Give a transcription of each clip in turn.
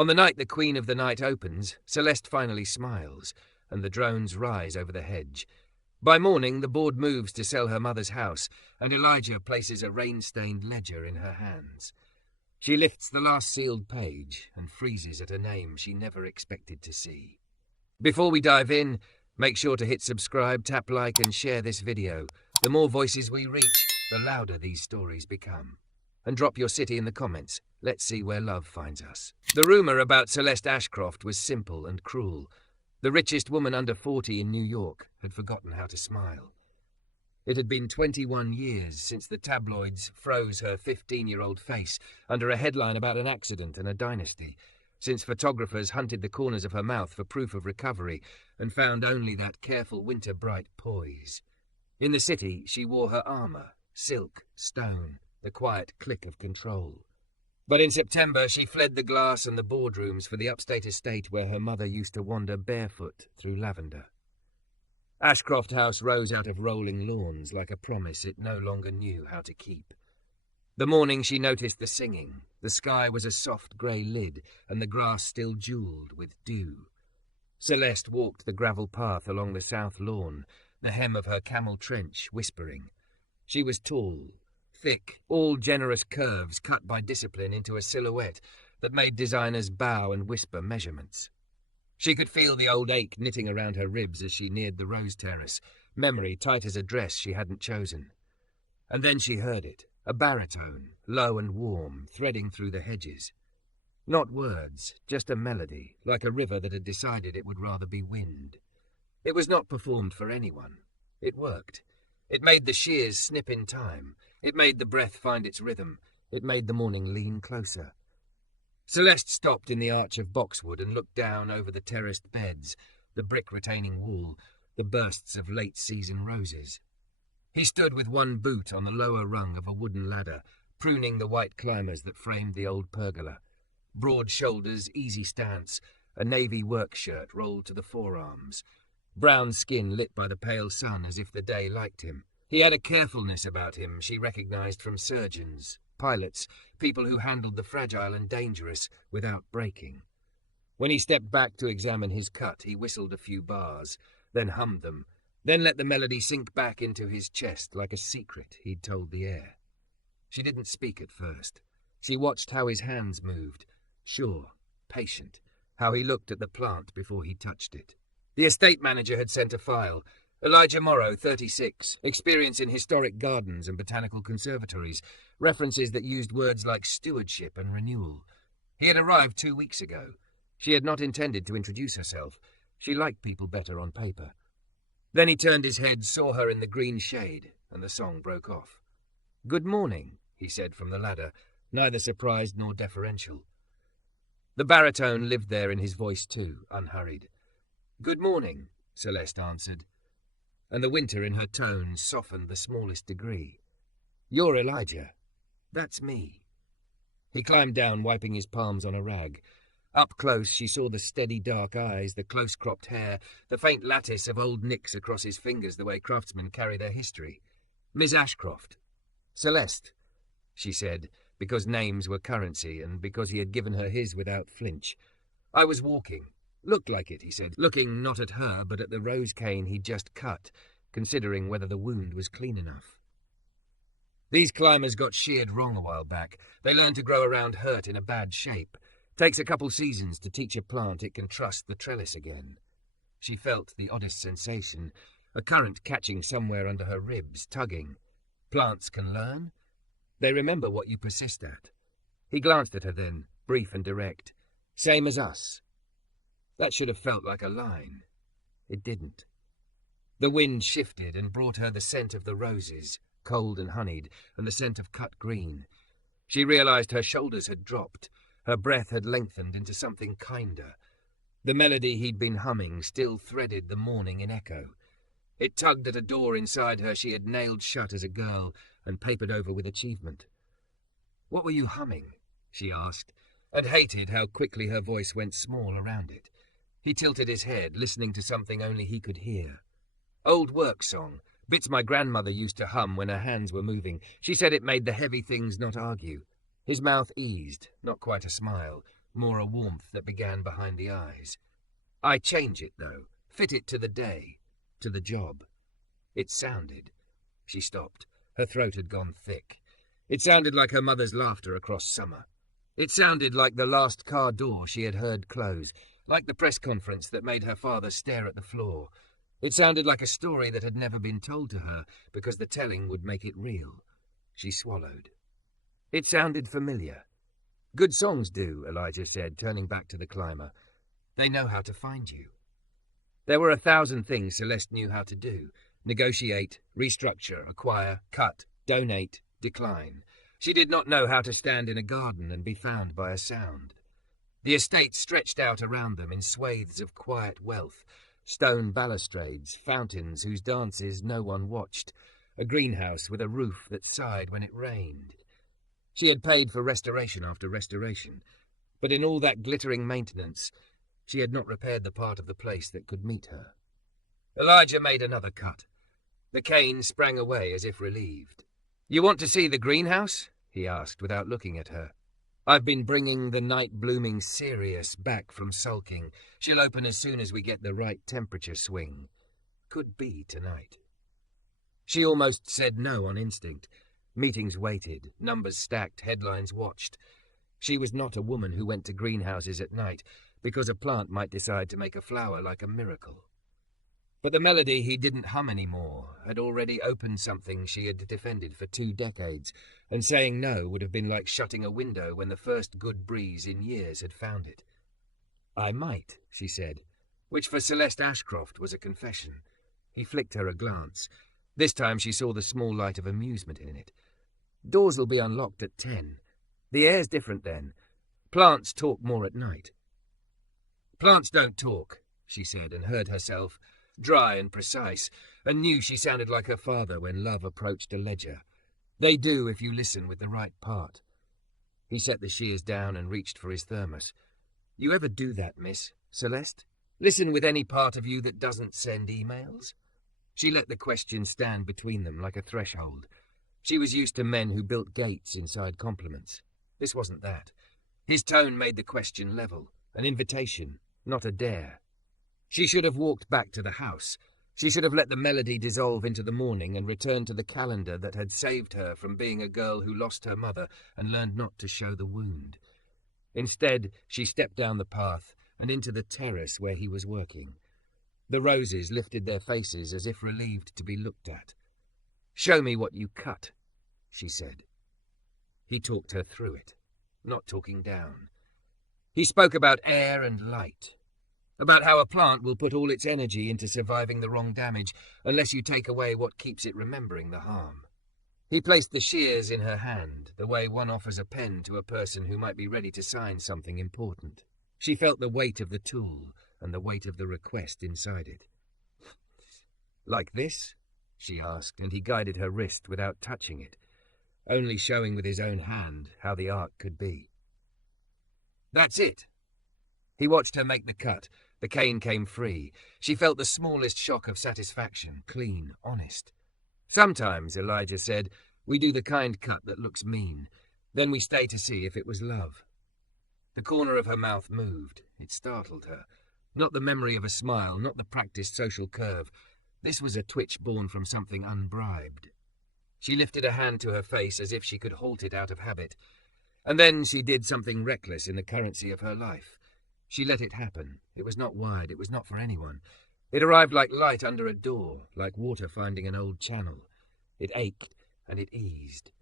On the night the Queen of the Night opens, Celeste finally smiles, and the drones rise over the hedge. By morning, the board moves to sell her mother's house, and Elijah places a rain-stained ledger in her hands. She lifts the last sealed page and freezes at a name she never expected to see. Before we dive in, make sure to hit subscribe, tap like, and share this video. The more voices we reach, the louder these stories become. And drop your city in the comments. Let's see where love finds us. The rumour about Celeste Ashcroft was simple and cruel. The richest woman under 40 in New York had forgotten how to smile. It had been 21 years since the tabloids froze her 15-year-old face under a headline about an accident and a dynasty, since photographers hunted the corners of her mouth for proof of recovery and found only that careful winter-bright poise. In the city, she wore her armour, silk, stone, the quiet click of control. But in September, she fled the glass and the boardrooms for the upstate estate where her mother used to wander barefoot through lavender. Ashcroft House rose out of rolling lawns like a promise it no longer knew how to keep. The morning she noticed the singing, the sky was a soft grey lid and the grass still jewelled with dew. Celeste walked the gravel path along the south lawn, the hem of her camel trench whispering. She was tall, thick, all generous curves cut by discipline into a silhouette that made designers bow and whisper measurements. She could feel the old ache knitting around her ribs as she neared the rose terrace, memory tight as a dress she hadn't chosen. And then she heard it, a baritone, low and warm, threading through the hedges. Not words, just a melody, like a river that had decided it would rather be wind. It was not performed for anyone. It worked. It made the shears snip in time. It made the breath find its rhythm. It made the morning lean closer. Celeste stopped in the arch of boxwood and looked down over the terraced beds, the brick-retaining wall, the bursts of late-season roses. He stood with one boot on the lower rung of a wooden ladder, pruning the white climbers that framed the old pergola. Broad shoulders, easy stance, a navy work shirt rolled to the forearms. Brown skin lit by the pale sun as if the day liked him. He had a carefulness about him she recognized from surgeons, pilots, people who handled the fragile and dangerous without breaking. When he stepped back to examine his cut, he whistled a few bars, then hummed them, then let the melody sink back into his chest like a secret he'd told the air. She didn't speak at first. She watched how his hands moved, sure, patient, how he looked at the plant before he touched it. The estate manager had sent a file. Elijah Morrow, 36, experience in historic gardens and botanical conservatories, references that used words like stewardship and renewal. He had arrived 2 weeks ago. She had not intended to introduce herself. She liked people better on paper. Then he turned his head, saw her in the green shade, and the song broke off. "Good morning," he said from the ladder, neither surprised nor deferential. The baritone lived there in his voice too, unhurried. "Good morning," Celeste answered, and the winter in her tone softened the smallest degree. "You're Elijah. That's me." He climbed down, wiping his palms on a rag. Up close, she saw the steady dark eyes, the close-cropped hair, the faint lattice of old nicks across his fingers the way craftsmen carry their history. "Miss Ashcroft." "Celeste," she said, because names were currency and because he had given her his without flinch. "I was walking. Looked like it," he said, looking not at her but at the rose cane he'd just cut, considering whether the wound was clean enough. These climbers got sheared wrong a while back. They learned to grow around hurt in a bad shape. Takes a couple seasons to teach a plant it can trust the trellis again. She felt the oddest sensation, a current catching somewhere under her ribs, tugging. Plants can learn? They remember what you persist at. He glanced at her then, brief and direct. Same as us. That should have felt like a line. It didn't. The wind shifted and brought her the scent of the roses, cold and honeyed, and the scent of cut green. She realized her shoulders had dropped. Her breath had lengthened into something kinder. The melody he'd been humming still threaded the morning in echo. It tugged at a door inside her she had nailed shut as a girl and papered over with achievement. "What were you humming?" she asked, and hated how quickly her voice went small around it. He tilted his head, listening to something only he could hear. "Old work song, bits my grandmother used to hum when her hands were moving. She said it made the heavy things not argue." His mouth eased, not quite a smile, more a warmth that began behind the eyes. "I change it, though, fit it to the day, to the job." It sounded. She stopped. Her throat had gone thick. It sounded like her mother's laughter across summer. It sounded like the last car door she had heard close, like the press conference that made her father stare at the floor. It sounded like a story that had never been told to her, because the telling would make it real. She swallowed. It sounded familiar. "Good songs do," Elijah said, turning back to the climber. "They know how to find you." There were 1,000 things Celeste knew how to do. Negotiate, restructure, acquire, cut, donate, decline. She did not know how to stand in a garden and be found by a sound. The estate stretched out around them in swathes of quiet wealth, stone balustrades, fountains whose dances no one watched, a greenhouse with a roof that sighed when it rained. She had paid for restoration after restoration, but in all that glittering maintenance, she had not repaired the part of the place that could meet her. Elijah made another cut. The cane sprang away as if relieved. "You want to see the greenhouse?" he asked without looking at her. "I've been bringing the night-blooming Cereus back from sulking. She'll open as soon as we get the right temperature swing. Could be tonight." She almost said no on instinct. Meetings waited, numbers stacked, headlines watched. She was not a woman who went to greenhouses at night, because a plant might decide to make a flower like a miracle. But the melody he didn't hum anymore had already opened something she had defended for 2 decades, and saying no would have been like shutting a window when the first good breeze in years had found it. "I might," she said, which for Celeste Ashcroft was a confession. He flicked her a glance. This time she saw the small light of amusement in it. "Doors will be unlocked at 10. The air's different then. Plants talk more at night." "Plants don't talk," she said, and heard herself, dry and precise, and knew she sounded like her father when love approached a ledger. "They do if you listen with the right part." He set the shears down and reached for his thermos. "You ever do that, miss? Celeste? Listen with any part of you that doesn't send emails?" She let the question stand between them like a threshold. She was used to men who built gates inside compliments. This wasn't that. His tone made the question level, an invitation, not a dare. She should have walked back to the house. She should have let the melody dissolve into the morning and returned to the calendar that had saved her from being a girl who lost her mother and learned not to show the wound. Instead, she stepped down the path and into the terrace where he was working. The roses lifted their faces as if relieved to be looked at. "Show me what you cut," she said. He talked her through it, not talking down. He spoke about air and light, about how a plant will put all its energy into surviving the wrong damage unless you take away what keeps it remembering the harm. He placed the shears in her hand, the way one offers a pen to a person who might be ready to sign something important. She felt the weight of the tool and the weight of the request inside it. "Like this?" she asked, and he guided her wrist without touching it, only showing with his own hand how the art could be. "That's it." He watched her make the cut. The cane came free. She felt the smallest shock of satisfaction, clean, honest. "Sometimes," Elijah said, "we do the kind cut that looks mean. Then we stay to see if it was love." The corner of her mouth moved. It startled her. Not the memory of a smile, not the practiced social curve. This was a twitch born from something unbribed. She lifted a hand to her face as if she could halt it out of habit. And then she did something reckless in the currency of her life. She let it happen. It was not wide. It was not for anyone. It arrived like light under a door, like water finding an old channel. It ached, and it eased.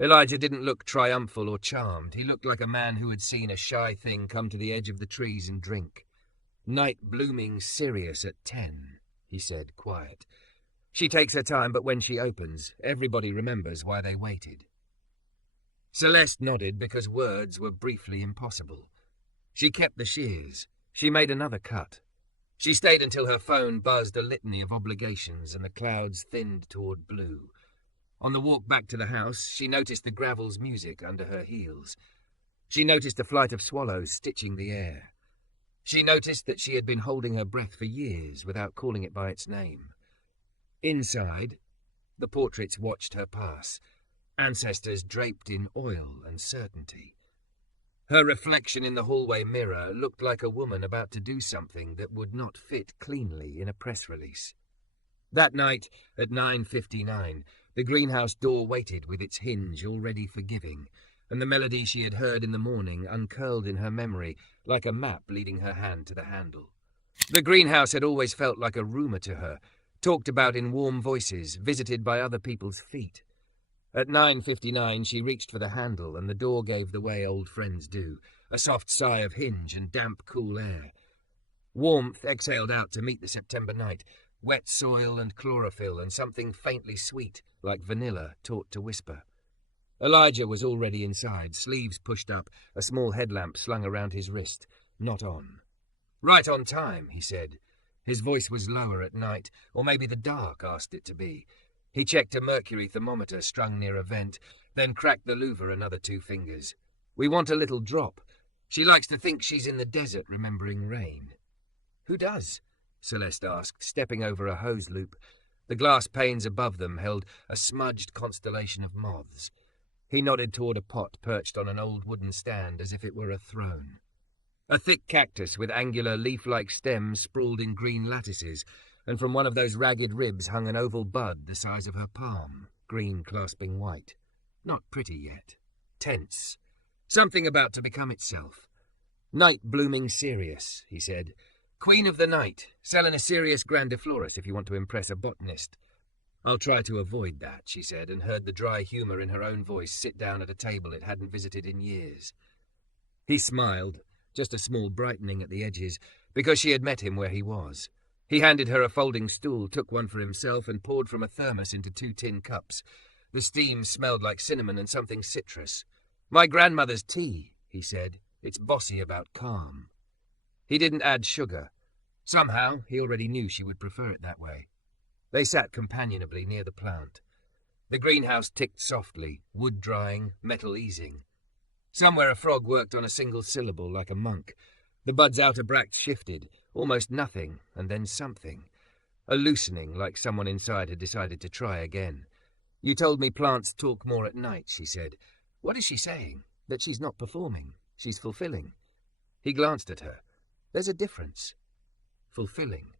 Elijah didn't look triumphal or charmed. He looked like a man who had seen a shy thing come to the edge of the trees and drink. "Night-blooming Cereus at 10, he said, quiet. "She takes her time, but when she opens, everybody remembers why they waited." Celeste nodded because words were briefly impossible. She kept the shears. She made another cut. She stayed until her phone buzzed a litany of obligations and the clouds thinned toward blue. On the walk back to the house, she noticed the gravel's music under her heels. She noticed a flight of swallows stitching the air. She noticed that she had been holding her breath for years without calling it by its name. Inside, the portraits watched her pass, ancestors draped in oil and certainty. Her reflection in the hallway mirror looked like a woman about to do something that would not fit cleanly in a press release. That night, at 9:59, the greenhouse door waited with its hinge already forgiving, and the melody she had heard in the morning uncurled in her memory like a map leading her hand to the handle. The greenhouse had always felt like a rumour to her, talked about in warm voices, visited by other people's feet. At 9:59 she reached for the handle, and the door gave the way old friends do, a soft sigh of hinge and damp, cool air. Warmth exhaled out to meet the September night, wet soil and chlorophyll and something faintly sweet, like vanilla, taught to whisper. Elijah was already inside, sleeves pushed up, a small headlamp slung around his wrist, not on. "Right on time," he said. His voice was lower at night, or maybe the dark asked it to be. He checked a mercury thermometer strung near a vent, then cracked the louver another 2 fingers. "We want a little drop. She likes to think she's in the desert remembering rain." "Who does?" Celeste asked, stepping over a hose loop. The glass panes above them held a smudged constellation of moths. He nodded toward a pot perched on an old wooden stand as if it were a throne. A thick cactus with angular leaf-like stems sprawled in green lattices, and from one of those ragged ribs hung an oval bud the size of her palm, green clasping white. Not pretty yet. Tense. Something about to become itself. "Night-blooming Cereus," he said. "Queen of the night. Sell an Cereus grandiflorus if you want to impress a botanist." "I'll try to avoid that," she said, and heard the dry humour in her own voice sit down at a table it hadn't visited in years. He smiled, just a small brightening at the edges, because she had met him where he was. He handed her a folding stool, took one for himself, and poured from a thermos into 2 tin cups. The steam smelled like cinnamon and something citrus. "My grandmother's tea," he said. "It's bossy about calm." He didn't add sugar. Somehow, he already knew she would prefer it that way. They sat companionably near the plant. The greenhouse ticked softly, wood drying, metal easing. Somewhere a frog worked on a single syllable like a monk. The bud's outer bracts shifted, almost nothing, and then something. A loosening, like someone inside had decided to try again. "You told me plants talk more at night," she said. "What is she saying? That she's not performing? She's fulfilling?" He glanced at her. "There's a difference." Fulfilling.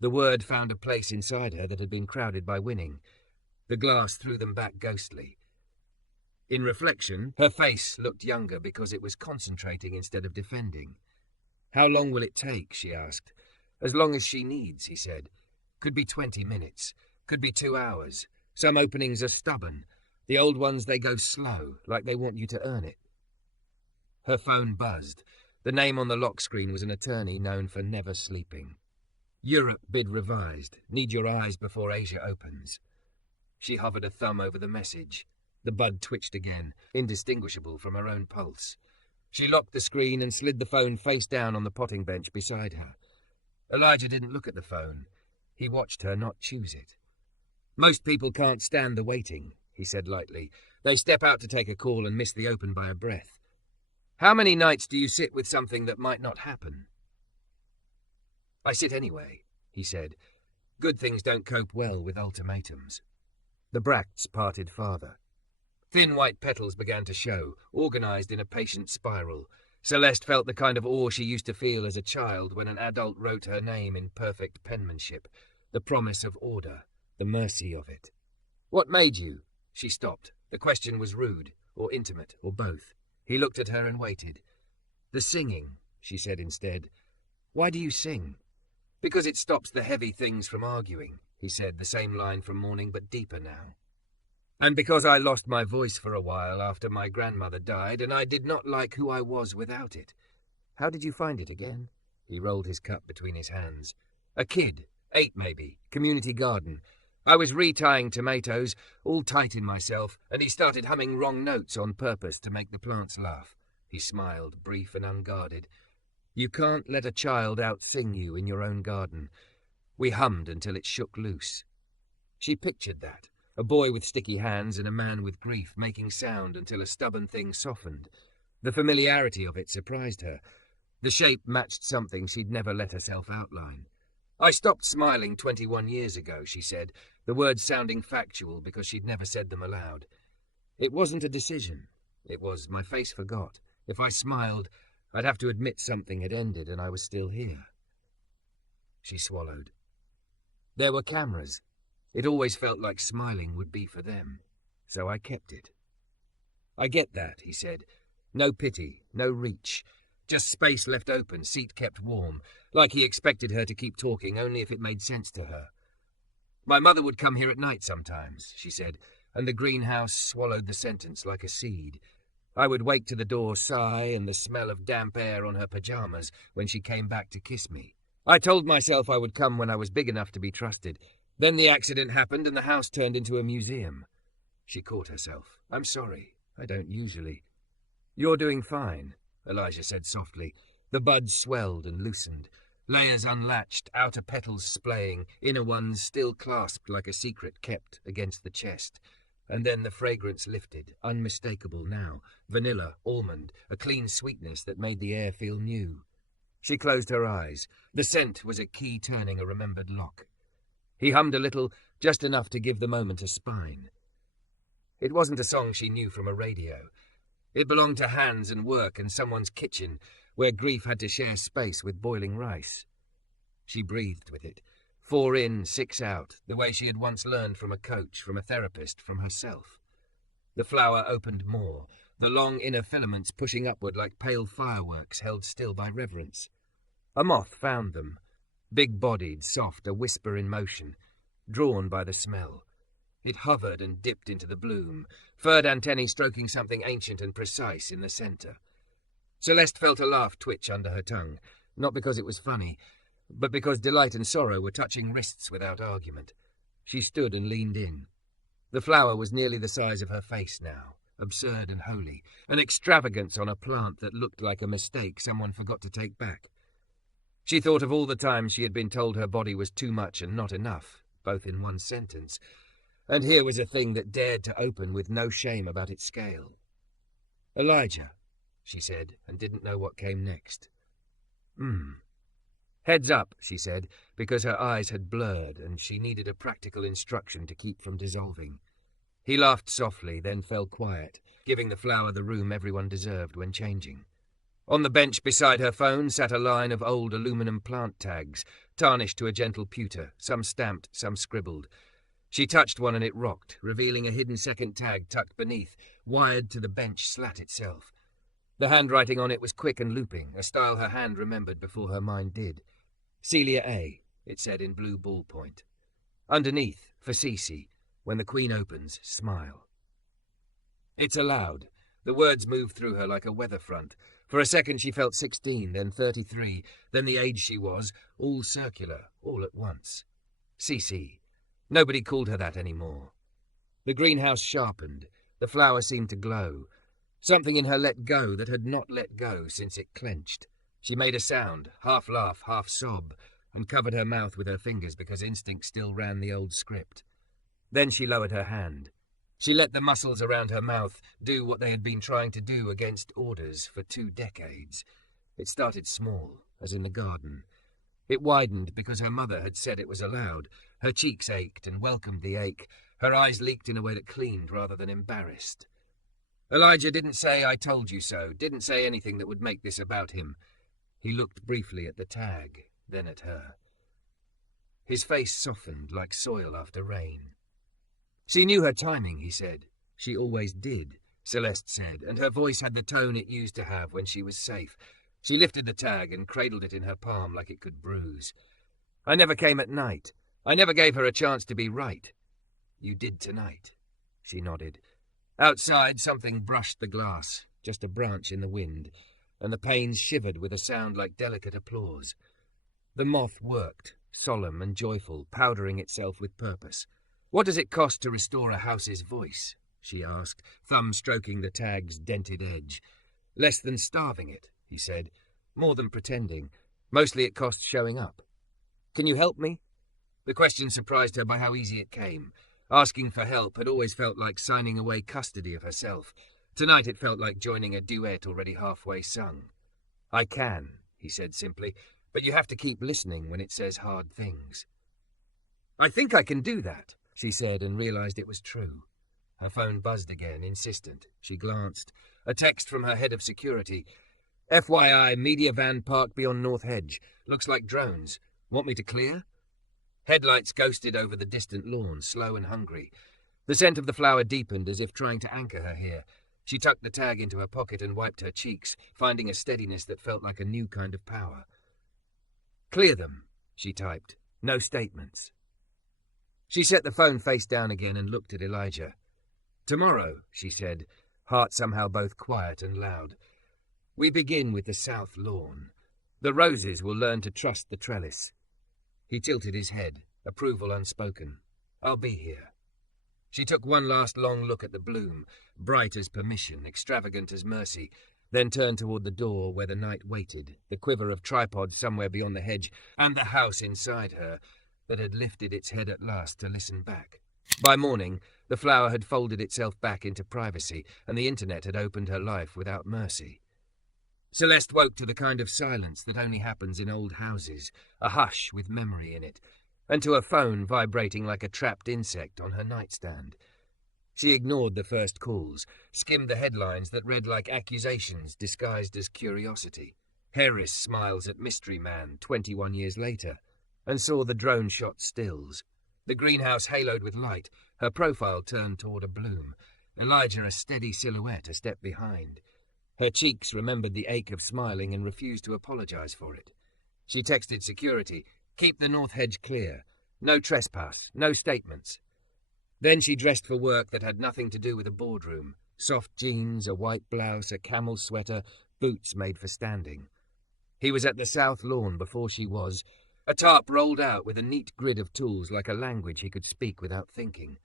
The word found a place inside her that had been crowded by winning. The glass threw them back ghostly. In reflection, her face looked younger because it was concentrating instead of defending. "How long will it take?" she asked. "As long as she needs," he said. "Could be 20 minutes. Could be 2 hours. Some openings are stubborn. The old ones, they go slow, like they want you to earn it." Her phone buzzed. The name on the lock screen was an attorney known for never sleeping. "Europe bid revised. Need your eyes before Asia opens." She hovered a thumb over the message. The bud twitched again, indistinguishable from her own pulse. She locked the screen and slid the phone face down on the potting bench beside her. Elijah didn't look at the phone. He watched her not choose it. "Most people can't stand the waiting," he said lightly. "They step out to take a call and miss the open by a breath. How many nights do you sit with something that might not happen?" "I sit anyway," he said. "Good things don't cope well with ultimatums." The bracts parted farther. Thin white petals began to show, organised in a patient spiral. Celeste felt the kind of awe she used to feel as a child when an adult wrote her name in perfect penmanship, the promise of order, the mercy of it. "What made you?" She stopped. The question was rude, or intimate, or both. He looked at her and waited. "The singing," she said instead. "Why do you sing?" "Because it stops the heavy things from arguing," he said, the same line from morning, but deeper now. "And because I lost my voice for a while after my grandmother died, and I did not like who I was without it." "How did you find it again?" He rolled his cup between his hands. "A kid, 8 maybe, community garden. I was retying tomatoes, all tight in myself, and he started humming wrong notes on purpose to make the plants laugh." He smiled, brief and unguarded. "You can't let a child out-sing you in your own garden." We hummed until it shook loose. She pictured that. A boy with sticky hands and a man with grief making sound until a stubborn thing softened. The familiarity of it surprised her. The shape matched something she'd never let herself outline. "I stopped smiling 21 years ago," she said, the words sounding factual because she'd never said them aloud. "It wasn't a decision. It was my face forgot. If I smiled, I'd have to admit something had ended and I was still here. She swallowed. There were cameras. It always felt like smiling would be for them, so I kept it. I get that, he said. No pity, no reach. Just space left open, seat kept warm, like he expected her to keep talking only if it made sense to her. My mother would come here at night sometimes, she said, and the greenhouse swallowed the sentence like a seed. I would wake to the door sigh and the smell of damp air on her pajamas when she came back to kiss me. I told myself I would come when I was big enough to be trusted. Then the accident happened and the house turned into a museum. She caught herself. I'm sorry. I don't usually. You're doing fine, Elijah said softly. The buds swelled and loosened. Layers unlatched, outer petals splaying, inner ones still clasped like a secret kept against the chest. And then the fragrance lifted, unmistakable now. Vanilla, almond, a clean sweetness that made the air feel new. She closed her eyes. The scent was a key turning a remembered lock. He hummed a little, just enough to give the moment a spine. It wasn't a song she knew from a radio. It belonged to hands and work and someone's kitchen, where grief had to share space with boiling rice. She breathed with it. 4 in, 6 out, the way she had once learned from a coach, from a therapist, from herself. The flower opened more, the long inner filaments pushing upward like pale fireworks held still by reverence. A moth found them, big-bodied, soft, a whisper in motion, drawn by the smell. It hovered and dipped into the bloom, furred antennae stroking something ancient and precise in the centre. Celeste felt a laugh twitch under her tongue, not because it was funny, but because delight and sorrow were touching wrists without argument. She stood and leaned in. The flower was nearly the size of her face now, absurd and holy, an extravagance on a plant that looked like a mistake someone forgot to take back. She thought of all the times she had been told her body was too much and not enough, both in one sentence, and here was a thing that dared to open with no shame about its scale. Elijah, she said, and didn't know what came next. Heads up, she said, because her eyes had blurred and she needed a practical instruction to keep from dissolving. He laughed softly, then fell quiet, giving the flower the room everyone deserved when changing. On the bench beside her phone sat a line of old aluminum plant tags, tarnished to a gentle pewter, some stamped, some scribbled. She touched one and it rocked, revealing a hidden second tag tucked beneath, wired to the bench slat itself. The handwriting on it was quick and looping, a style her hand remembered before her mind did. Celia A., it said in blue ballpoint. Underneath, for Cece, when the Queen opens, smile. It's aloud. The words moved through her like a weather front. For a second she felt 16, then 33, then the age she was, all circular, all at once. Cece. Nobody called her that anymore. The greenhouse sharpened. The flower seemed to glow. Something in her let go that had not let go since it clenched. She made a sound, half laugh, half sob, and covered her mouth with her fingers because instinct still ran the old script. Then she lowered her hand. She let the muscles around her mouth do what they had been trying to do against orders for 2 decades. It started small, as in the garden. It widened because her mother had said it was allowed. Her cheeks ached and welcomed the ache. Her eyes leaked in a way that cleaned rather than embarrassed. Elijah didn't say, "I told you so," didn't say anything that would make this about him. He looked briefly at the tag, then at her. His face softened like soil after rain. She knew her timing, he said. She always did, Celeste said, and her voice had the tone it used to have when she was safe. She lifted the tag and cradled it in her palm like it could bruise. I never came at night. I never gave her a chance to be right. You did tonight. She nodded. Outside, something brushed the glass, just a branch in the wind, and the panes shivered with a sound like delicate applause. The moth worked, solemn and joyful, powdering itself with purpose. What does it cost to restore a house's voice? She asked, thumb stroking the tag's dented edge. Less than starving it, he said. More than pretending. Mostly it costs showing up. Can you help me? The question surprised her by how easy it came. Asking for help had always felt like signing away custody of herself. Tonight it felt like joining a duet already halfway sung. I can, he said simply, but you have to keep listening when it says hard things. I think I can do that, she said and realized it was true. Her phone buzzed again, insistent. She glanced. A text from her head of security. FYI, media van parked beyond North Hedge. Looks like drones. Want me to clear? Headlights ghosted over the distant lawn, slow and hungry. The scent of the flower deepened as if trying to anchor her here. She tucked the tag into her pocket and wiped her cheeks, finding a steadiness that felt like a new kind of power. Clear them, she typed. No statements. She set the phone face down again and looked at Elijah. Tomorrow, she said, heart somehow both quiet and loud. We begin with the south lawn. The roses will learn to trust the trellis. He tilted his head, approval unspoken. I'll be here. She took one last long look at the bloom, bright as permission, extravagant as mercy, then turned toward the door where the night waited, the quiver of tripods somewhere beyond the hedge, and the house inside her that had lifted its head at last to listen back. By morning, the flower had folded itself back into privacy, and the internet had opened her life without mercy. Celeste woke to the kind of silence that only happens in old houses, a hush with memory in it, and to a phone vibrating like a trapped insect on her nightstand. She ignored the first calls, skimmed the headlines that read like accusations disguised as curiosity. Heiress smiles at mystery man 21 years later, and saw the drone-shot stills. The greenhouse haloed with light, her profile turned toward a bloom, Elijah a steady silhouette a step behind. Her cheeks remembered the ache of smiling and refused to apologize for it. She texted security, keep the North Hedge clear. No trespass, no statements. Then she dressed for work that had nothing to do with a boardroom. Soft jeans, a white blouse, a camel sweater, boots made for standing. He was at the south lawn before she was, a tarp rolled out with a neat grid of tools like a language he could speak without thinking.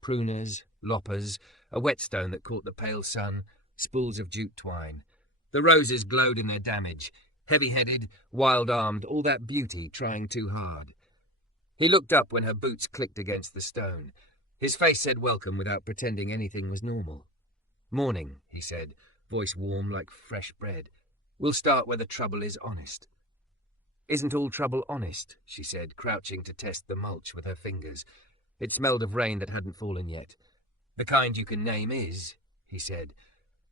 Pruners, loppers, a whetstone that caught the pale sun, spools of jute twine. The roses glowed in their damage, heavy-headed, wild-armed, all that beauty trying too hard. He looked up when her boots clicked against the stone. His face said welcome without pretending anything was normal. Morning, he said, voice warm like fresh bread. We'll start where the trouble is honest. Isn't all trouble honest, she said, crouching to test the mulch with her fingers. It smelled of rain that hadn't fallen yet. The kind you can name is, he said.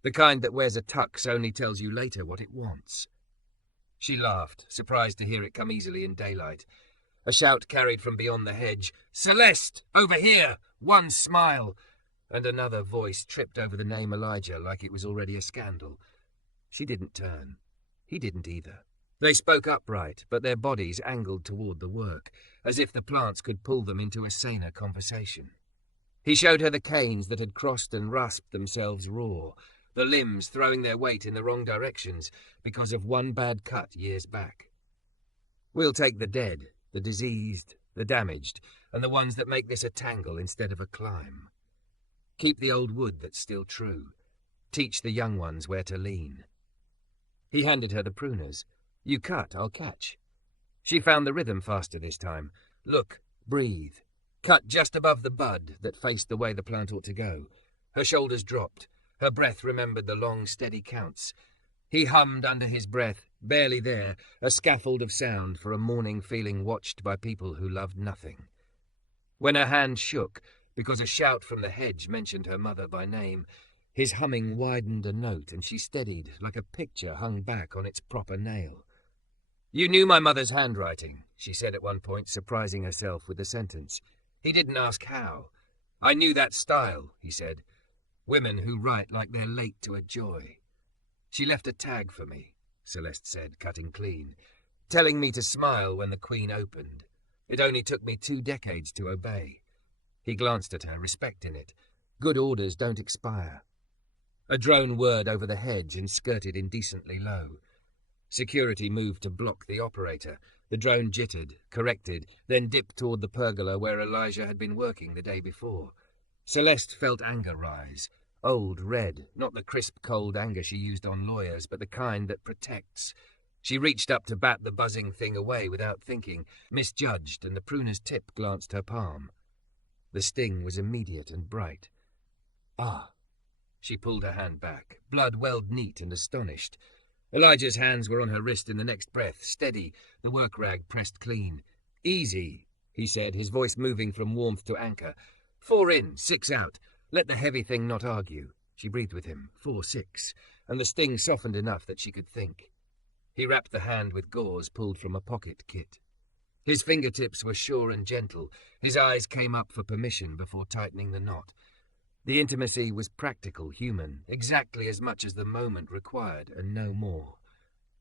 The kind that wears a tux only tells you later what it wants. She laughed, surprised to hear it come easily in daylight. A shout carried from beyond the hedge. Celeste! Over here! One smile! And another voice tripped over the name Elijah like it was already a scandal. She didn't turn. He didn't either. They spoke upright, but their bodies angled toward the work, as if the plants could pull them into a saner conversation. He showed her the canes that had crossed and rasped themselves raw, the limbs throwing their weight in the wrong directions because of one bad cut years back. We'll take the dead, the diseased, the damaged, and the ones that make this a tangle instead of a climb. Keep the old wood that's still true. Teach the young ones where to lean. He handed her the pruners. You cut, I'll catch. She found the rhythm faster this time. Look, breathe. Cut just above the bud that faced the way the plant ought to go. Her shoulders dropped. Her breath remembered the long, steady counts. He hummed under his breath, barely there, a scaffold of sound for a morning feeling watched by people who loved nothing. When her hand shook, because a shout from the hedge mentioned her mother by name, his humming widened a note and she steadied like a picture hung back on its proper nail. You knew my mother's handwriting, she said at one point, surprising herself with the sentence. He didn't ask how. I knew that style, he said. Women who write like they're late to a joy. She left a tag for me, Celeste said, cutting clean, telling me to smile when the Queen opened. It only took me 2 decades to obey. He glanced at her, respect in it. Good orders don't expire. A drone whirred over the hedge and skirted indecently low. Security moved to block the operator. The drone jittered, corrected, then dipped toward the pergola where Elijah had been working the day before. Celeste felt anger rise. Old, red, not the crisp, cold anger she used on lawyers, but the kind that protects. She reached up to bat the buzzing thing away without thinking, misjudged, and the pruner's tip glanced her palm. The sting was immediate and bright. Ah! She pulled her hand back, blood welled neat and astonished. Elijah's hands were on her wrist in the next breath, steady, the work rag pressed clean. Easy, he said, his voice moving from warmth to anchor. 4 in, 6 out. Let the heavy thing not argue. She breathed with him, 4-6, and the sting softened enough that she could think. He wrapped the hand with gauze pulled from a pocket kit. His fingertips were sure and gentle. His eyes came up for permission before tightening the knot. The intimacy was practical, human, exactly as much as the moment required, and no more.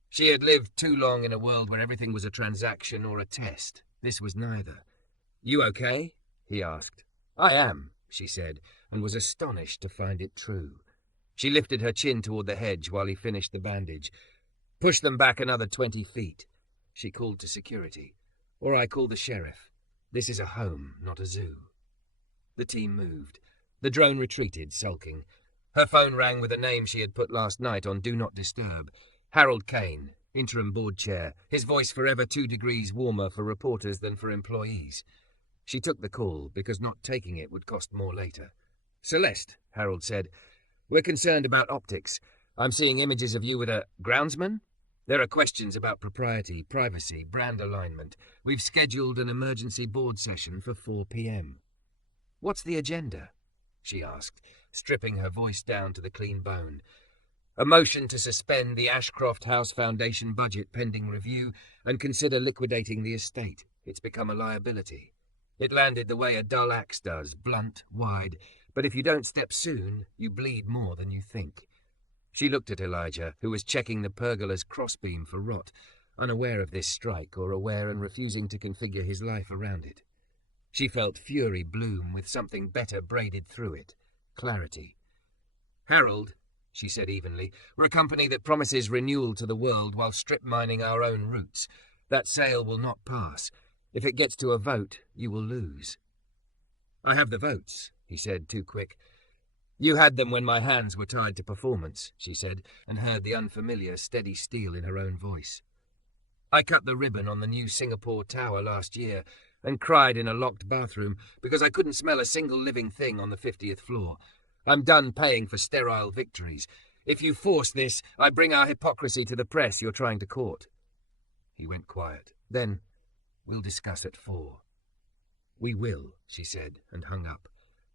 She had lived too long in a world where everything was a transaction or a test. This was neither. "You okay?" he asked. "I am," she said, and was astonished to find it true. She lifted her chin toward the hedge while he finished the bandage. "Push them back another 20 feet. She called to security. "Or I call the sheriff. This is a home, not a zoo." The team moved. The drone retreated, sulking. Her phone rang with a name she had put last night on Do Not Disturb. Harold Kane, interim board chair, his voice forever 2 degrees warmer for reporters than for employees. She took the call, because not taking it would cost more later. "Celeste," Harold said, "we're concerned about optics. I'm seeing images of you with a groundsman. There are questions about propriety, privacy, brand alignment. We've scheduled an emergency board session for 4 p.m. "What's the agenda?" she asked, stripping her voice down to the clean bone. "A motion to suspend the Ashcroft House Foundation budget pending review and consider liquidating the estate. It's become a liability. It landed the way a dull axe does, blunt, wide, but if you don't step soon, you bleed more than you think." She looked at Elijah, who was checking the pergola's crossbeam for rot, unaware of this strike or aware and refusing to configure his life around it. She felt fury bloom with something better braided through it. Clarity. "Harold," she said evenly, "we're a company that promises renewal to the world while strip-mining our own roots. That sale will not pass. If it gets to a vote, you will lose." "I have the votes," he said, too quick. "You had them when my hands were tied to performance," she said, and heard the unfamiliar, steady steel in her own voice. "I cut the ribbon on the new Singapore Tower last year and cried in a locked bathroom because I couldn't smell a single living thing on the 50th floor. I'm done paying for sterile victories. If you force this, I bring our hypocrisy to the press you're trying to court." He went quiet. Then, "We'll discuss at 4. "We will," she said, and hung up.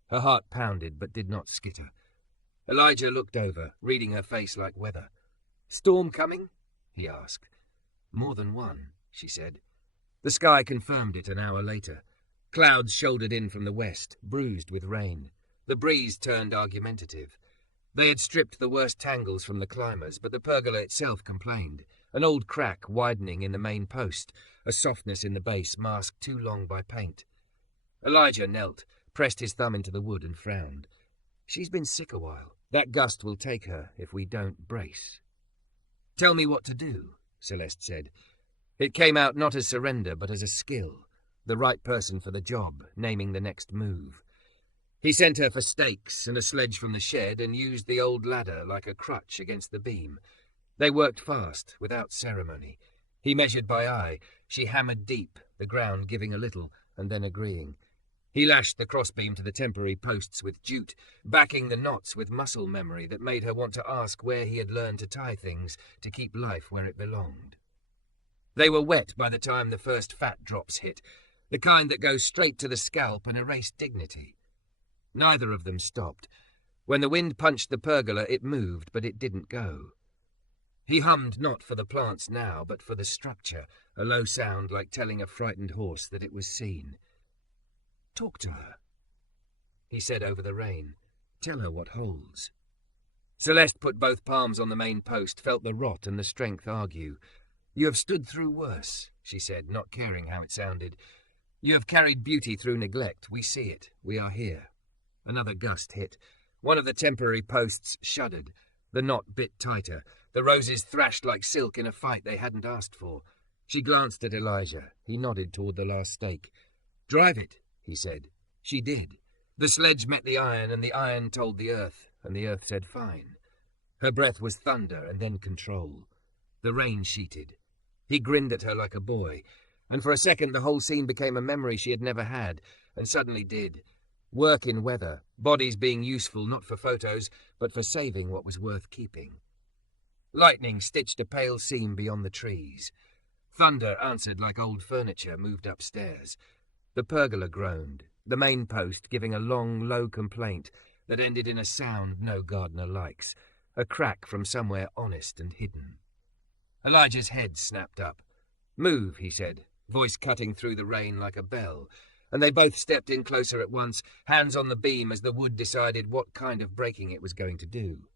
Her heart pounded but did not skitter. Elijah looked over, reading her face like weather. "Storm coming?" he asked. "More than one," she said. The sky confirmed it an hour later. Clouds shouldered in from the west, bruised with rain. The breeze turned argumentative. They had stripped the worst tangles from the climbers, but the pergola itself complained. An old crack widening in the main post, a softness in the base masked too long by paint. Elijah knelt, pressed his thumb into the wood and frowned. "She's been sick a while. That gust will take her if we don't brace." "Tell me what to do," Celeste said. It came out not as surrender, but as a skill. The right person for the job, naming the next move. He sent her for stakes and a sledge from the shed and used the old ladder like a crutch against the beam. They worked fast, without ceremony. He measured by eye. She hammered deep, the ground giving a little, and then agreeing. He lashed the crossbeam to the temporary posts with jute, backing the knots with muscle memory that made her want to ask where he had learned to tie things to keep life where it belonged. They were wet by the time the first fat drops hit, the kind that goes straight to the scalp and erase dignity. Neither of them stopped. When the wind punched the pergola, it moved, but it didn't go. He hummed not for the plants now, but for the structure, a low sound like telling a frightened horse that it was seen. "Talk to her," he said over the rain. "Tell her what holds." Celeste put both palms on the main post, felt the rot and the strength argue. "You have stood through worse," she said, not caring how it sounded. "You have carried beauty through neglect. We see it. We are here." Another gust hit. One of the temporary posts shuddered. The knot bit tighter. The roses thrashed like silk in a fight they hadn't asked for. She glanced at Elijah. He nodded toward the last stake. "Drive it," he said. She did. The sledge met the iron, and the iron told the earth, and the earth said fine. Her breath was thunder and then control. The rain sheeted. He grinned at her like a boy, and for a second the whole scene became a memory she had never had, and suddenly did. Work in weather, bodies being useful not for photos, but for saving what was worth keeping. Lightning stitched a pale seam beyond the trees. Thunder answered like old furniture moved upstairs. The pergola groaned, the main post giving a long, low complaint, that ended in a sound no gardener likes, a crack from somewhere honest and hidden. Elijah's head snapped up. "Move," he said, voice cutting through the rain like a bell, and they both stepped in closer at once, hands on the beam as the wood decided what kind of breaking it was going to do.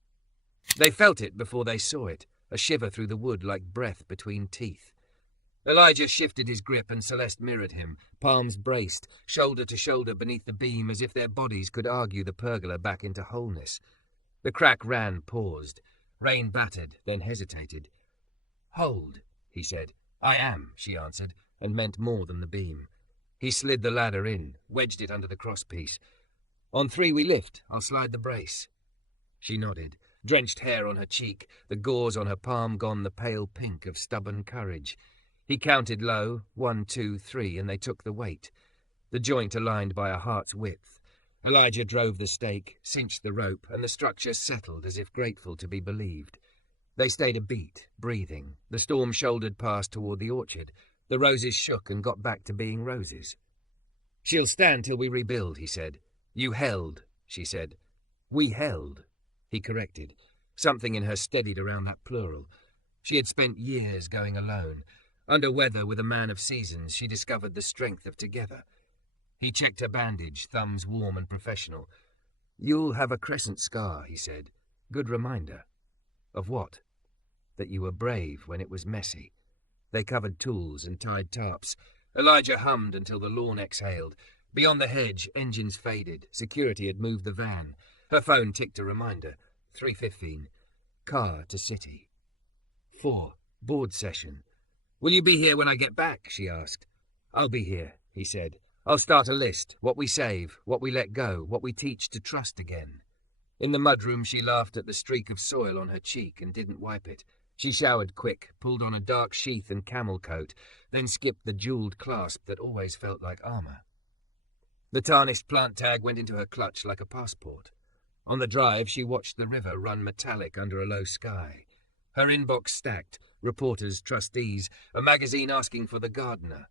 They felt it before they saw it, a shiver through the wood like breath between teeth. Elijah shifted his grip and Celeste mirrored him, palms braced, shoulder to shoulder beneath the beam as if their bodies could argue the pergola back into wholeness. The crack ran, paused. Rain battered, then hesitated. "Hold," he said. "I am," she answered, and meant more than the beam. He slid the ladder in, wedged it under the crosspiece. "On 3 we lift. I'll slide the brace." She nodded, drenched hair on her cheek, the gauze on her palm gone the pale pink of stubborn courage. He counted low, 1, 2, 3, and they took the weight. The joint aligned by a heart's width. Elijah drove the stake, cinched the rope, and the structure settled as if grateful to be believed. They stayed a beat, breathing. The storm shouldered past toward the orchard. The roses shook and got back to being roses. "She'll stand till we rebuild," he said. "You held," she said. "We held," he corrected. Something in her steadied around that plural. She had spent years going alone. Under weather with a man of seasons, she discovered the strength of together. He checked her bandage, thumbs warm and professional. "You'll have a crescent scar," he said. "Good reminder." "Of what?" "That you were brave when it was messy." They covered tools and tied tarps. Elijah hummed until the lawn exhaled. Beyond the hedge, engines faded. Security had moved the van. Her phone ticked a reminder. 3:15. Car to city. 4. Board session. "Will you be here when I get back?" she asked. "I'll be here," he said. "I'll start a list. What we save, what we let go, what we teach to trust again." In the mudroom she laughed at the streak of soil on her cheek and didn't wipe it. She showered quick, pulled on a dark sheath and camel coat, then skipped the jewelled clasp that always felt like armour. The tarnished plant tag went into her clutch like a passport. On the drive she watched the river run metallic under a low sky. Her inbox stacked, reporters, trustees, a magazine asking for the gardener.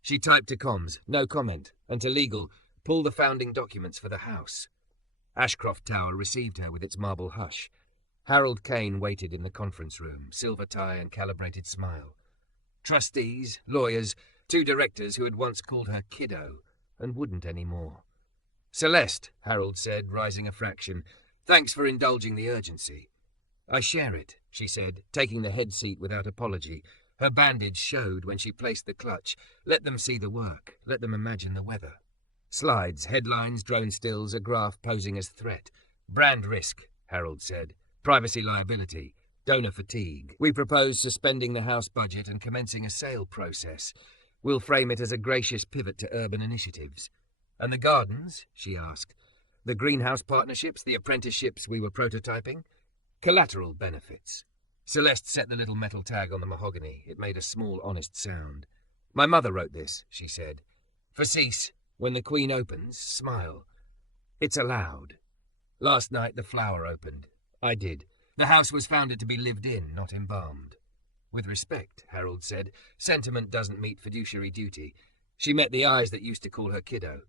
She typed to comms, no comment, and to legal, pull the founding documents for the house. Ashcroft Tower received her with its marble hush. Harold Kane waited in the conference room, silver tie and calibrated smile. Trustees, lawyers, 2 directors who had once called her kiddo, and wouldn't anymore. "Celeste," Harold said, rising a fraction, "thanks for indulging the urgency." "I share it," she said, taking the head seat without apology. Her bandage showed when she placed the clutch. Let them see the work. Let them imagine the weather. Slides, headlines, drone stills, a graph posing as threat. "Brand risk," Harold said. "Privacy liability. Donor fatigue. We propose suspending the house budget and commencing a sale process. We'll frame it as a gracious pivot to urban initiatives." "And the gardens?" she asked. "The greenhouse partnerships, the apprenticeships we were prototyping?" "Collateral benefits." Celeste set the little metal tag on the mahogany. It made a small, honest sound. "My mother wrote this," she said. "Facetious. When the Queen opens, smile. It's allowed. Last night the flower opened. I did. The house was founded to be lived in, not embalmed." "With respect," Harold said. "Sentiment doesn't meet fiduciary duty." She met the eyes that used to call her kiddo.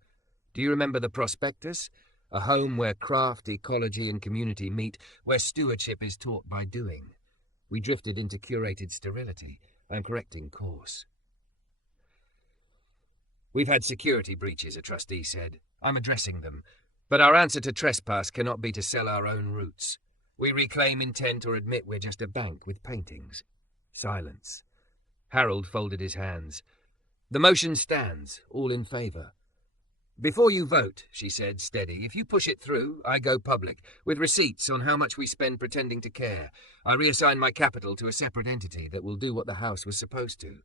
"Do you remember the prospectus? A home where craft, ecology, and community meet, where stewardship is taught by doing." We drifted into curated sterility. I'm correcting course. "We've had security breaches," a trustee said. "I'm addressing them. But our answer to trespass cannot be to sell our own roots. We reclaim intent or admit we're just a bank with paintings." Silence. Harold folded his hands. "The motion stands, all in favour." "Before you vote," she said, steady, "if you push it through, I go public, with receipts on how much we spend pretending to care. I reassign my capital to a separate entity that will do what the house was supposed to."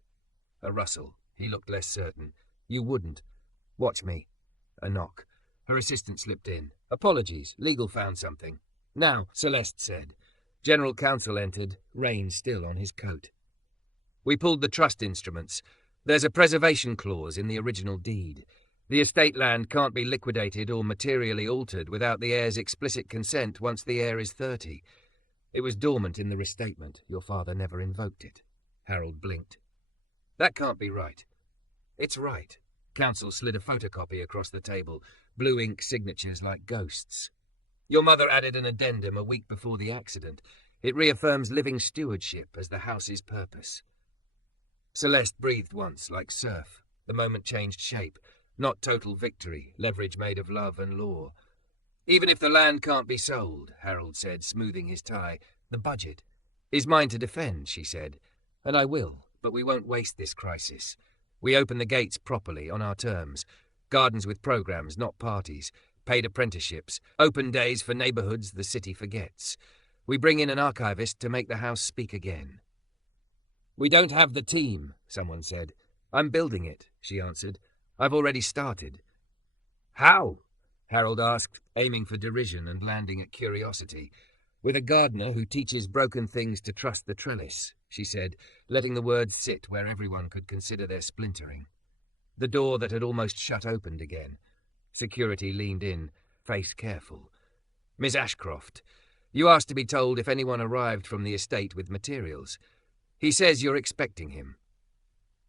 A rustle. He looked less certain. "You wouldn't." "Watch me." A knock. Her assistant slipped in. "Apologies. Legal found something." "Now," Celeste said. General Counsel entered, rain still on his coat. "We pulled the trust instruments. There's a preservation clause in the original deed. The estate land can't be liquidated or materially altered without the heir's explicit consent once the heir is 30. It was dormant in the restatement. Your father never invoked it." Harold blinked. "That can't be right." "It's right." Counsel slid a photocopy across the table. blue ink signatures like ghosts. Your mother added an addendum a week before the accident. It reaffirms living stewardship as the house's purpose. Celeste breathed once, like surf. The moment changed shape. Not total victory, leverage made of love and law. Even if the land can't be sold, Harold said, smoothing his tie, the budget is mine to defend, she said. And I will, but we won't waste this crisis. We open the gates properly, on our terms. Gardens with programs, not parties. Paid apprenticeships. Open days for neighbourhoods the city forgets. We bring in an archivist to make the house speak again. We don't have the team, someone said. I'm building it, she answered. I've already started. How? Harold asked, aiming for derision and landing at curiosity. With a gardener who teaches broken things to trust the trellis, she said, letting the words sit where everyone could consider their splintering. The door that had almost shut opened again. Security leaned in, face careful. Miss Ashcroft, you asked to be told if anyone arrived from the estate with materials. He says you're expecting him.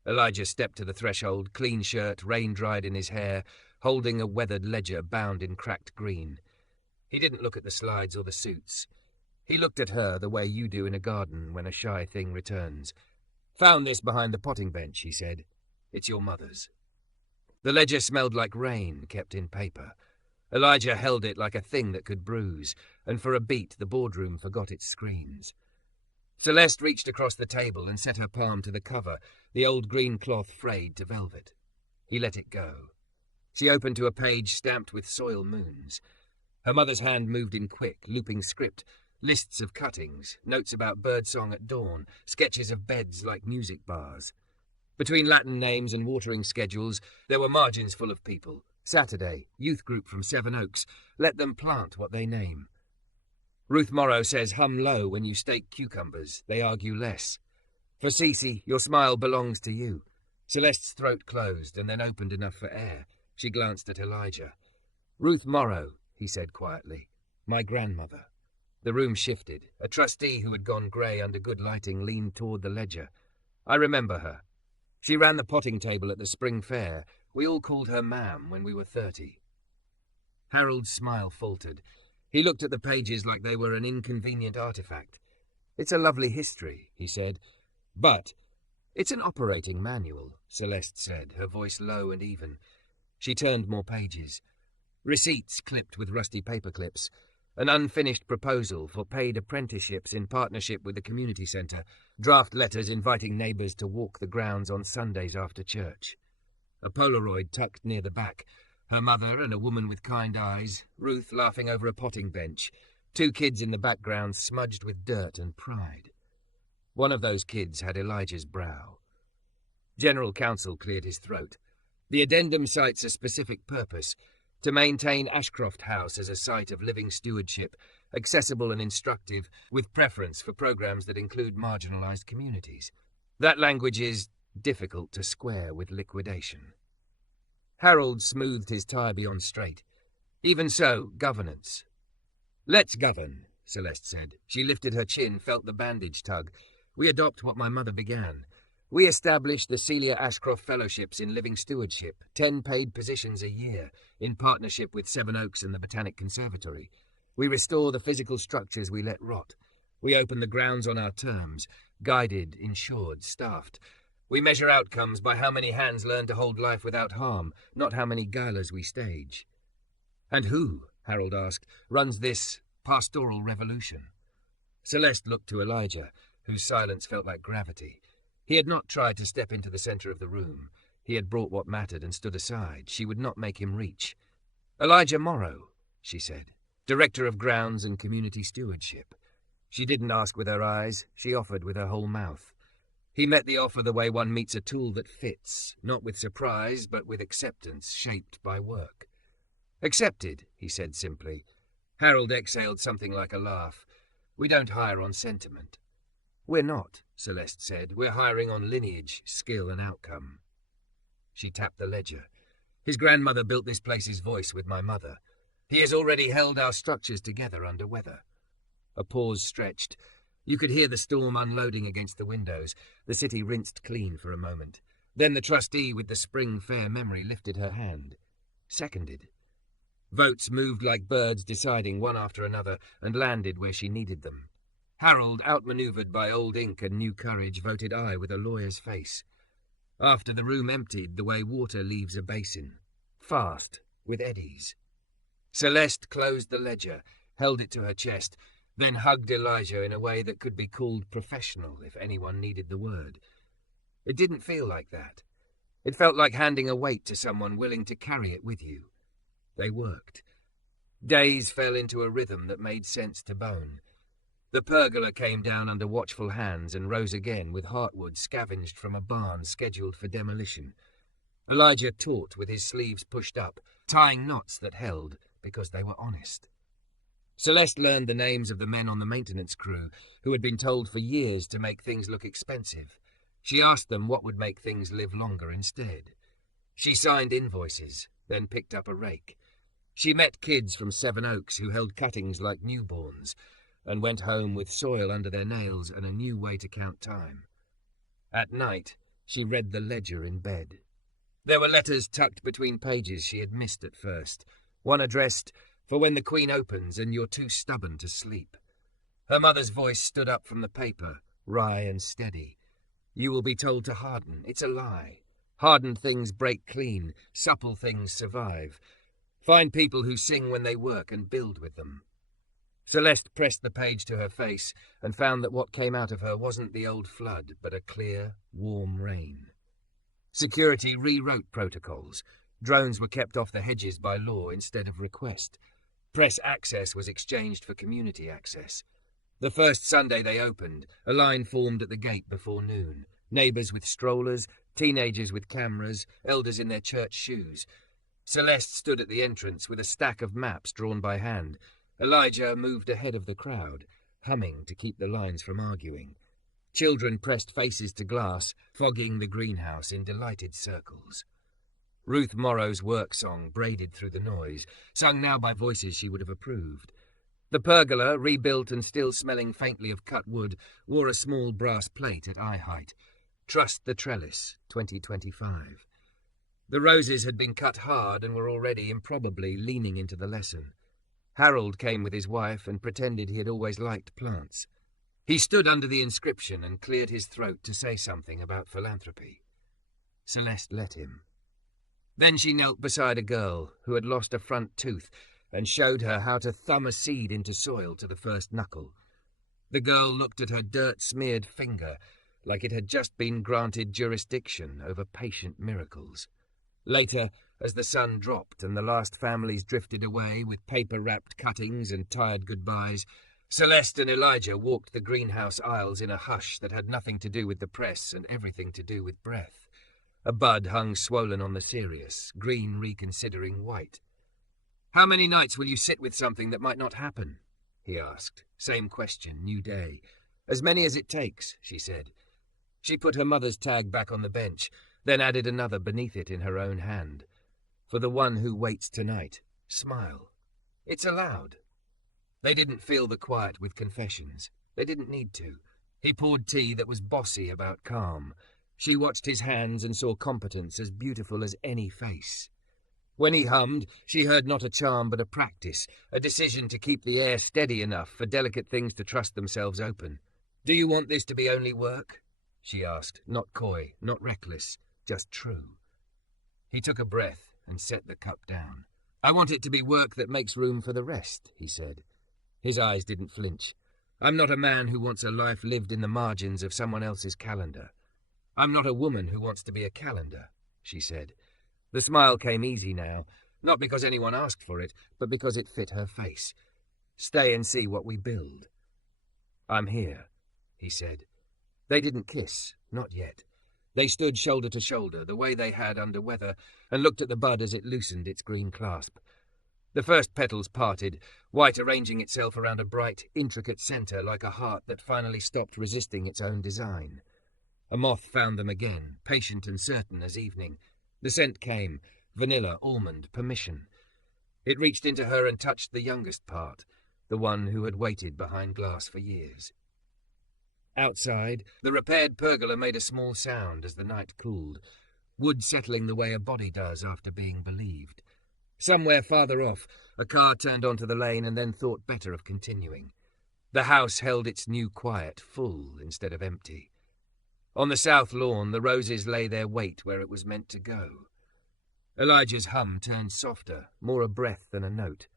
Elijah stepped to the threshold, clean shirt, rain-dried in his hair, holding a weathered ledger bound in cracked green. He didn't look at the slides or the suits. He looked at her the way you do in a garden when a shy thing returns. Found this behind the potting bench, he said. It's your mother's. The ledger smelled like rain, kept in paper. Elijah held it like a thing that could bruise, and for a beat the boardroom forgot its screens. Celeste reached across the table and set her palm to the cover, the old green cloth frayed to velvet. He let it go. She opened to a page stamped with soil moons. Her mother's hand moved in quick, looping script, lists of cuttings, notes about birdsong at dawn, sketches of beds like music bars. Between Latin names and watering schedules, there were margins full of people. Saturday, youth group from Seven Oaks. Let them plant what they name. Ruth Morrow says hum low when you stake cucumbers. They argue less. For Cece, your smile belongs to you. Celeste's throat closed and then opened enough for air. She glanced at Elijah. Ruth Morrow, he said quietly. My grandmother. The room shifted. A trustee who had gone grey under good lighting leaned toward the ledger. I remember her. She ran the potting table at the spring fair. We all called her Ma'am when we were 30. Harold's smile faltered. He looked at the pages like they were an inconvenient artifact. It's a lovely history, he said. But it's an operating manual, Celeste said, her voice low and even. She turned more pages. Receipts clipped with rusty paper clips. An unfinished proposal for paid apprenticeships in partnership with the community centre. Draft letters inviting neighbours to walk the grounds on Sundays after church. A Polaroid tucked near the back. Her mother and a woman with kind eyes, Ruth laughing over a potting bench, 2 kids in the background smudged with dirt and pride. One of those kids had Elijah's brow. General Counsel cleared his throat. The addendum cites a specific purpose, to maintain Ashcroft House as a site of living stewardship, accessible and instructive, with preference for programs that include marginalised communities. That language is difficult to square with liquidation. Harold smoothed his tie beyond straight. Even so, governance. Let's govern, Celeste said. She lifted her chin, felt the bandage tug. We adopt what my mother began. We establish the Celia Ashcroft Fellowships in Living Stewardship, 10 paid positions a year, in partnership with Seven Oaks and the Botanic Conservatory. We restore the physical structures we let rot. We open the grounds on our terms, guided, insured, staffed. We measure outcomes by how many hands learn to hold life without harm, not how many galas we stage. And who, Harold asked, runs this pastoral revolution? Celeste looked to Elijah, whose silence felt like gravity. He had not tried to step into the centre of the room. He had brought what mattered and stood aside. She would not make him reach. Elijah Morrow, she said, Director of Grounds and Community Stewardship. She didn't ask with her eyes. She offered with her whole mouth. He met the offer the way one meets a tool that fits, not with surprise, but with acceptance shaped by work. Accepted, he said simply. Harold exhaled something like a laugh. We don't hire on sentiment. We're not, Celeste said. We're hiring on lineage, skill and outcome. She tapped the ledger. His grandmother built this place's voice with my mother. He has already held our structures together under weather. A pause stretched. You could hear the storm unloading against the windows. The city rinsed clean for a moment. Then the trustee with the spring fair memory lifted her hand. Seconded. Votes moved like birds, deciding one after another, and landed where she needed them. Harold, outmanoeuvred by old ink and new courage, voted aye with a lawyer's face. After the room emptied the way water leaves a basin. Fast, with eddies. Celeste closed the ledger, held it to her chest, then hugged Elijah in a way that could be called professional if anyone needed the word. It didn't feel like that. It felt like handing a weight to someone willing to carry it with you. They worked. Days fell into a rhythm that made sense to Bone. The pergola came down under watchful hands and rose again with heartwood scavenged from a barn scheduled for demolition. Elijah taught with his sleeves pushed up, tying knots that held because they were honest. Celeste learned the names of the men on the maintenance crew who had been told for years to make things look expensive. She asked them what would make things live longer instead. She signed invoices, then picked up a rake. She met kids from Seven Oaks who held cuttings like newborns and went home with soil under their nails and a new way to count time. At night, she read the ledger in bed. There were letters tucked between pages she had missed at first, one addressed, "For when the Queen opens and you're too stubborn to sleep." Her mother's voice stood up from the paper, wry and steady. "You will be told to harden. It's a lie. Hardened things break clean. Supple things survive. Find people who sing when they work and build with them." Celeste pressed the page to her face and found that what came out of her wasn't the old flood, but a clear, warm rain. Security rewrote protocols. Drones were kept off the hedges by law instead of request. Press access was exchanged for community access. The first Sunday they opened, a line formed at the gate before noon. Neighbours with strollers, teenagers with cameras, elders in their church shoes. Celeste stood at the entrance with a stack of maps drawn by hand. Elijah moved ahead of the crowd, humming to keep the lines from arguing. Children pressed faces to glass, fogging the greenhouse in delighted circles. Ruth Morrow's work song braided through the noise, sung now by voices she would have approved. The pergola, rebuilt and still smelling faintly of cut wood, wore a small brass plate at eye height. "Trust the trellis, 2025. The roses had been cut hard and were already improbably leaning into the lesson. Harold came with his wife and pretended he had always liked plants. He stood under the inscription and cleared his throat to say something about philanthropy. Celeste let him. Then she knelt beside a girl who had lost a front tooth and showed her how to thumb a seed into soil to the first knuckle. The girl looked at her dirt-smeared finger like it had just been granted jurisdiction over patient miracles. Later, as the sun dropped and the last families drifted away with paper-wrapped cuttings and tired goodbyes, Celeste and Elijah walked the greenhouse aisles in a hush that had nothing to do with the press and everything to do with breath. A bud hung swollen on the Cereus, green reconsidering white. "How many nights will you sit with something that might not happen?" he asked. Same question, new day. "As many as it takes," she said. She put her mother's tag back on the bench, then added another beneath it in her own hand. "For the one who waits tonight, smile. It's allowed." They didn't fill the quiet with confessions. They didn't need to. He poured tea that was bossy about calm. She watched his hands and saw competence as beautiful as any face. When he hummed, she heard not a charm but a practice, a decision to keep the air steady enough for delicate things to trust themselves open. "Do you want this to be only work?" she asked, not coy, not reckless, just true. He took a breath and set the cup down. "I want it to be work that makes room for the rest," he said. His eyes didn't flinch. "I'm not a man who wants a life lived in the margins of someone else's calendar. I'm not a woman who wants to be a calendar," she said. The smile came easy now, not because anyone asked for it, but because it fit her face. "Stay and see what we build." "I'm here," he said. They didn't kiss, not yet. They stood shoulder to shoulder, the way they had under weather, and looked at the bud as it loosened its green clasp. The first petals parted, white arranging itself around a bright, intricate centre like a heart that finally stopped resisting its own design. A moth found them again, patient and certain as evening. The scent came, vanilla, almond, permission. It reached into her and touched the youngest part, the one who had waited behind glass for years. Outside, the repaired pergola made a small sound as the night cooled, wood settling the way a body does after being believed. Somewhere farther off, a car turned onto the lane and then thought better of continuing. The house held its new quiet, full instead of empty. On the south lawn, the roses lay their weight where it was meant to go. Elijah's hum turned softer, more a breath than a note.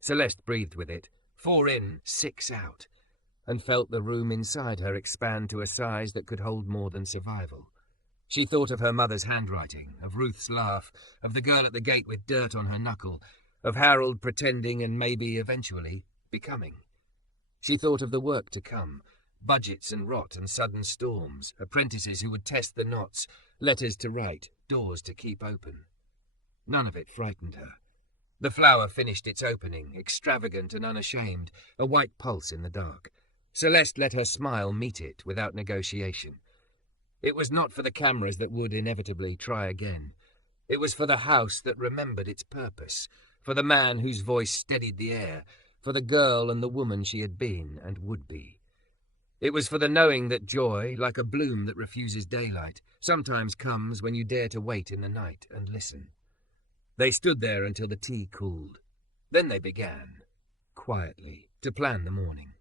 Celeste breathed with it, 4 in, 6 out, and felt the room inside her expand to a size that could hold more than survival. She thought of her mother's handwriting, of Ruth's laugh, of the girl at the gate with dirt on her knuckle, of Harold pretending and maybe, eventually, becoming. She thought of the work to come, budgets and rot and sudden storms, apprentices who would test the knots, letters to write, doors to keep open. None of it frightened her. The flower finished its opening, extravagant and unashamed, a white pulse in the dark. Celeste let her smile meet it without negotiation. It was not for the cameras that would inevitably try again. It was for the house that remembered its purpose, for the man whose voice steadied the air, for the girl and the woman she had been and would be. It was for the knowing that joy, like a bloom that refuses daylight, sometimes comes when you dare to wait in the night and listen. They stood there until the tea cooled. Then they began, quietly, to plan the morning.